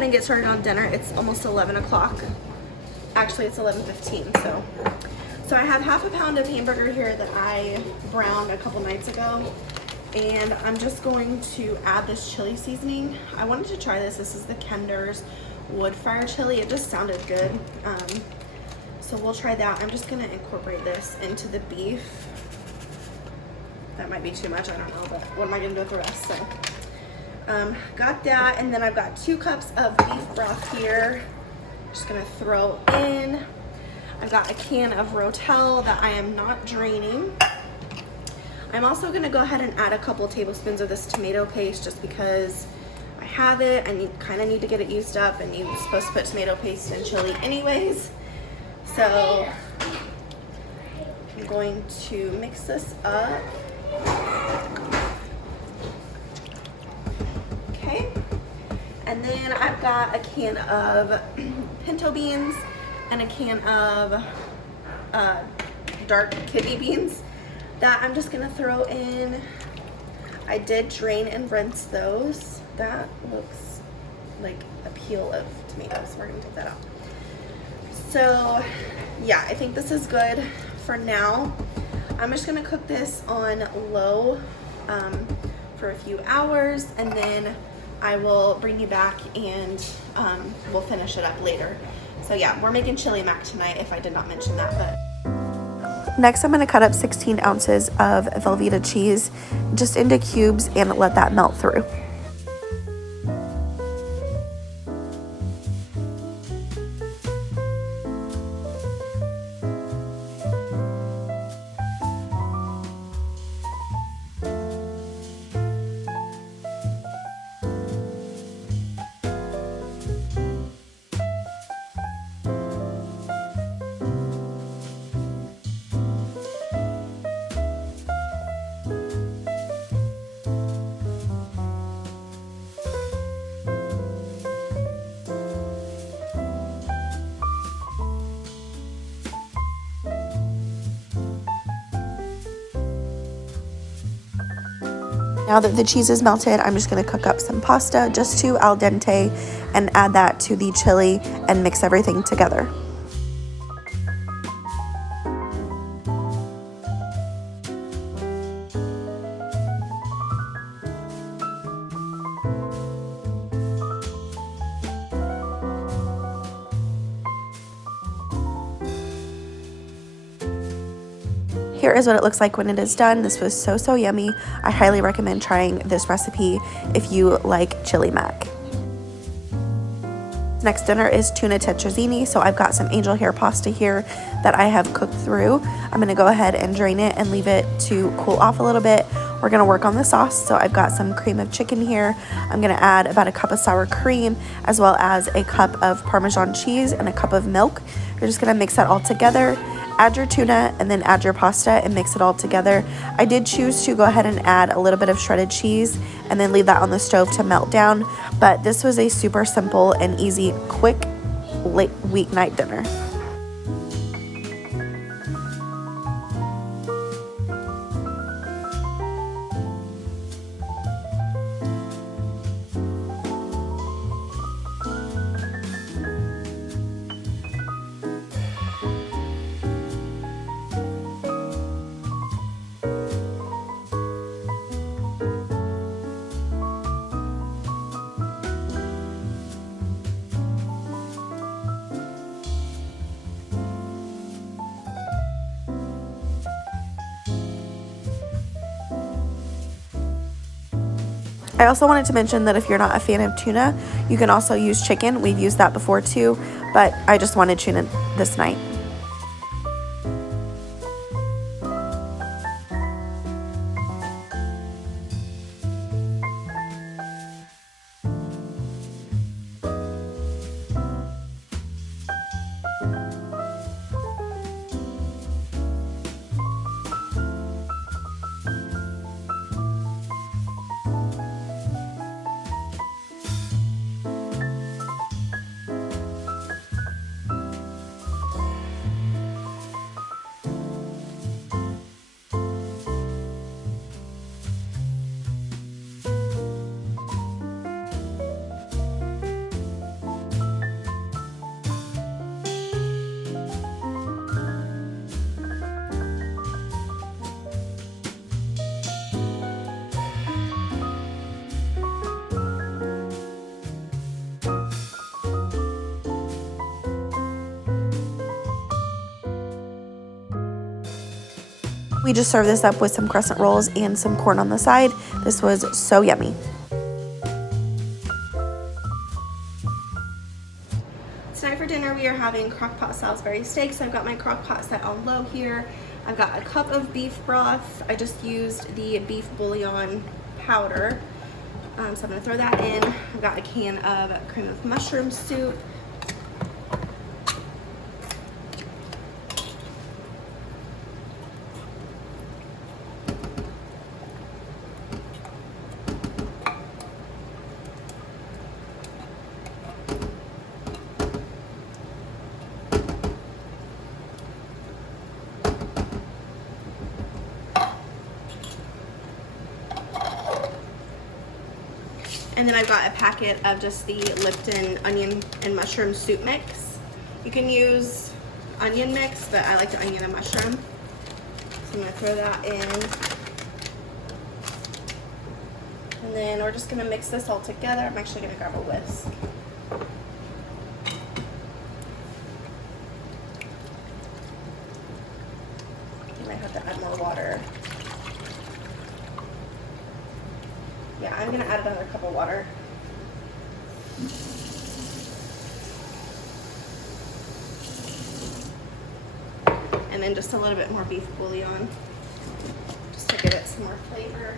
ahead and get started on dinner. It's almost 11 o'clock. Actually, it's 11:15, so I have half a pound of hamburger here that I browned a couple nights ago, and I'm just going to add this chili seasoning. I wanted to try this. This is the Kender's wood fire chili. It just sounded good, so we'll try that. I'm just gonna incorporate this into the beef. That might be too much, I don't know, but what am I gonna do with the rest? So got that, and then I've got 2 cups of beef broth here. Just gonna throw in. I've got a can of Rotel that I am not draining. I'm also gonna go ahead and add a couple tablespoons of this tomato paste just because I have it. I kind of need to get it used up, and you're supposed to put tomato paste in chili anyways. So I'm going to mix this up. Okay, and then I've got a can of pinto beans and a can of dark kidney beans that I'm just gonna throw in. I did drain and rinse those. That looks like a peel of tomatoes. We're gonna take that out. So yeah, I think this is good for now. I'm just gonna cook this on low for a few hours, and then I will bring you back and we'll finish it up later. So yeah, we're making chili mac tonight, if I did not mention that. But next I'm gonna cut up 16 ounces of Velveeta cheese just into cubes and let that melt through. Now that the cheese is melted, I'm just going to cook up some pasta, just to al dente, and add that to the chili and mix everything together. Here is what it looks like when it is done. This was so yummy. I highly recommend trying this recipe if you like chili mac. Next dinner is Tuna Tetrazzini, so I've got some angel hair pasta here that I have cooked through. I'm gonna go ahead and drain it and leave it to cool off a little bit. We're gonna work on the sauce, so I've got some cream of chicken here. I'm gonna add about a cup of sour cream, as well as a cup of Parmesan cheese and a cup of milk. You're just gonna mix that all together. Add your tuna and then add your pasta and mix it all together. I did choose to go ahead and add a little bit of shredded cheese and then leave that on the stove to melt down, but this was a super simple and easy, quick late weeknight dinner. I also wanted to mention that if you're not a fan of tuna, you can also use chicken. We've used that before too, but I just wanted tuna this night. We just served this up with some crescent rolls and some corn on the side. This was so yummy. Tonight for dinner we are having crock-pot Salisbury steak. So I've got my crock-pot set on low here. I've got a cup of beef broth. I just used the beef bouillon powder. So I'm gonna throw that in. I've got a can of cream of mushroom soup. And then I've got a packet of just the Lipton onion and mushroom soup mix. You can use onion mix, but I like the onion and mushroom. So I'm gonna throw that in. And then we're just gonna mix this all together. I'm actually gonna grab a whisk. I might have to add more water. Yeah, I'm gonna add another cup of water. And then just a little bit more beef bouillon, just to give it some more flavor.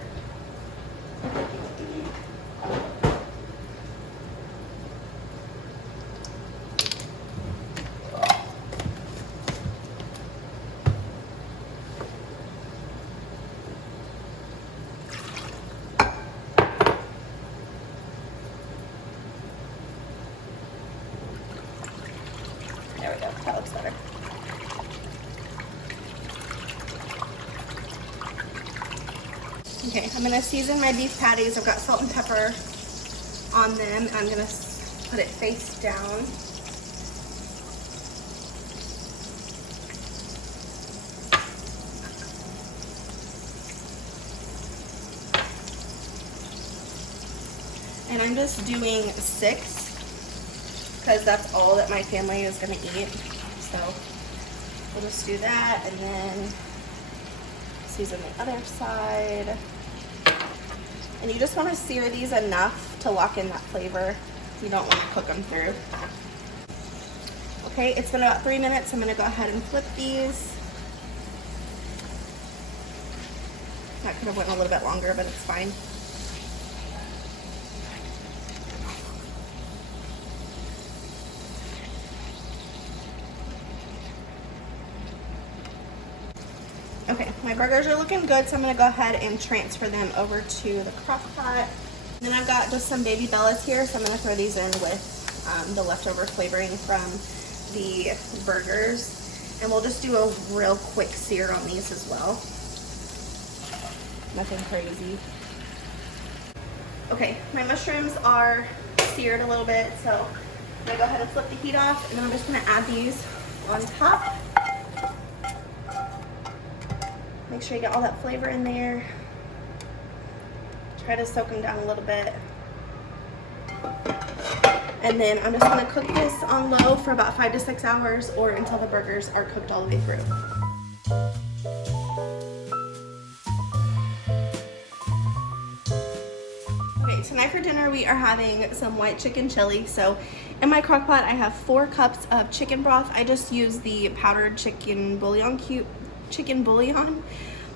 There we go, that looks better. Okay, I'm gonna season my beef patties. I've got salt and pepper on them. I'm gonna put it face down. And I'm just doing 6 because that's all that my family is gonna eat. So we'll just do that and then season the other side. And you just want to sear these enough to lock in that flavor. You don't want to cook them through. Okay, it's been about 3 minutes. I'm gonna go ahead and flip these. That could have went a little bit longer, but it's fine. Okay, my burgers are looking good, so I'm gonna go ahead and transfer them over to the crock pot. And then I've got just some baby bellas here, so I'm gonna throw these in with the leftover flavoring from the burgers. And we'll just do a real quick sear on these as well. Nothing crazy. Okay, my mushrooms are seared a little bit, so I'm gonna go ahead and flip the heat off, and then I'm just gonna add these on top. Make sure you get all that flavor in there. Try to soak them down a little bit. And then I'm just gonna cook this on low for about 5 to 6 hours or until the burgers are cooked all the way through. Okay, tonight for dinner we are having some white chicken chili. So in my crock pot I have 4 cups of chicken broth. I just use the powdered chicken bouillon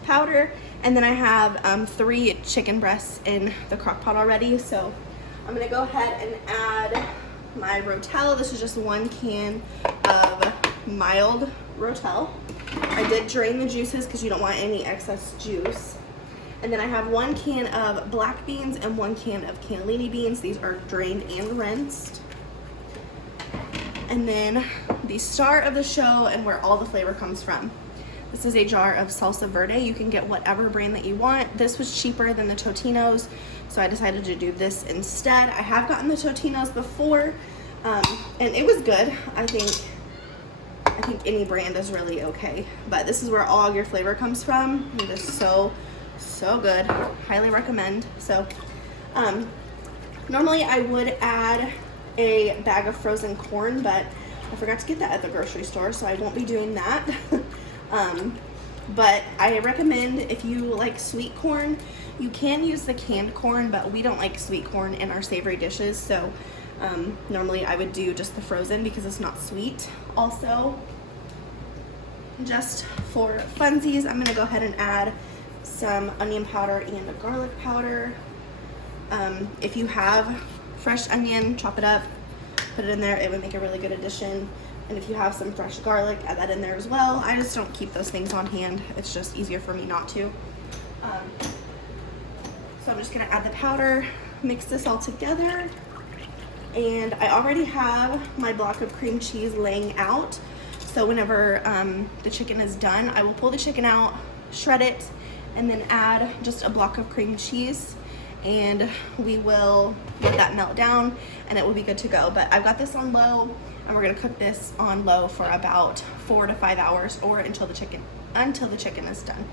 powder, and then I have 3 chicken breasts in the crock pot already. So I'm gonna go ahead and add my Rotel. This is just 1 can of mild Rotel. I did drain the juices because you don't want any excess juice. And then I have 1 can of black beans and 1 can of cannellini beans. These are drained and rinsed. And then the star of the show and where all the flavor comes from. This is a jar of salsa verde. You can get whatever brand that you want. This was cheaper than the Totino's, so I decided to do this instead. I have gotten the Totino's before, and it was good. I think any brand is really okay, but this is where all your flavor comes from. It is so good. Highly recommend. So normally I would add a bag of frozen corn, but I forgot to get that at the grocery store, so I won't be doing that. But I recommend, if you like sweet corn, you can use the canned corn, but we don't like sweet corn in our savory dishes, so normally I would do just the frozen because it's not sweet. Also, just for funsies, I'm gonna go ahead and add some onion powder and garlic powder. If you have fresh onion, chop it up, put it in there. It would make a really good addition. And if you have some fresh garlic, add that in there as well. I just don't keep those things on hand. It's just easier for me not to. So I'm just gonna add the powder, mix this all together. And I already have my block of cream cheese laying out. So whenever the chicken is done, I will pull the chicken out, shred it, and then add just a block of cream cheese. And we will let that melt down and it will be good to go. But I've got this on low, and we're gonna cook this on low for about 4 to 5 hours, or until the chicken is done.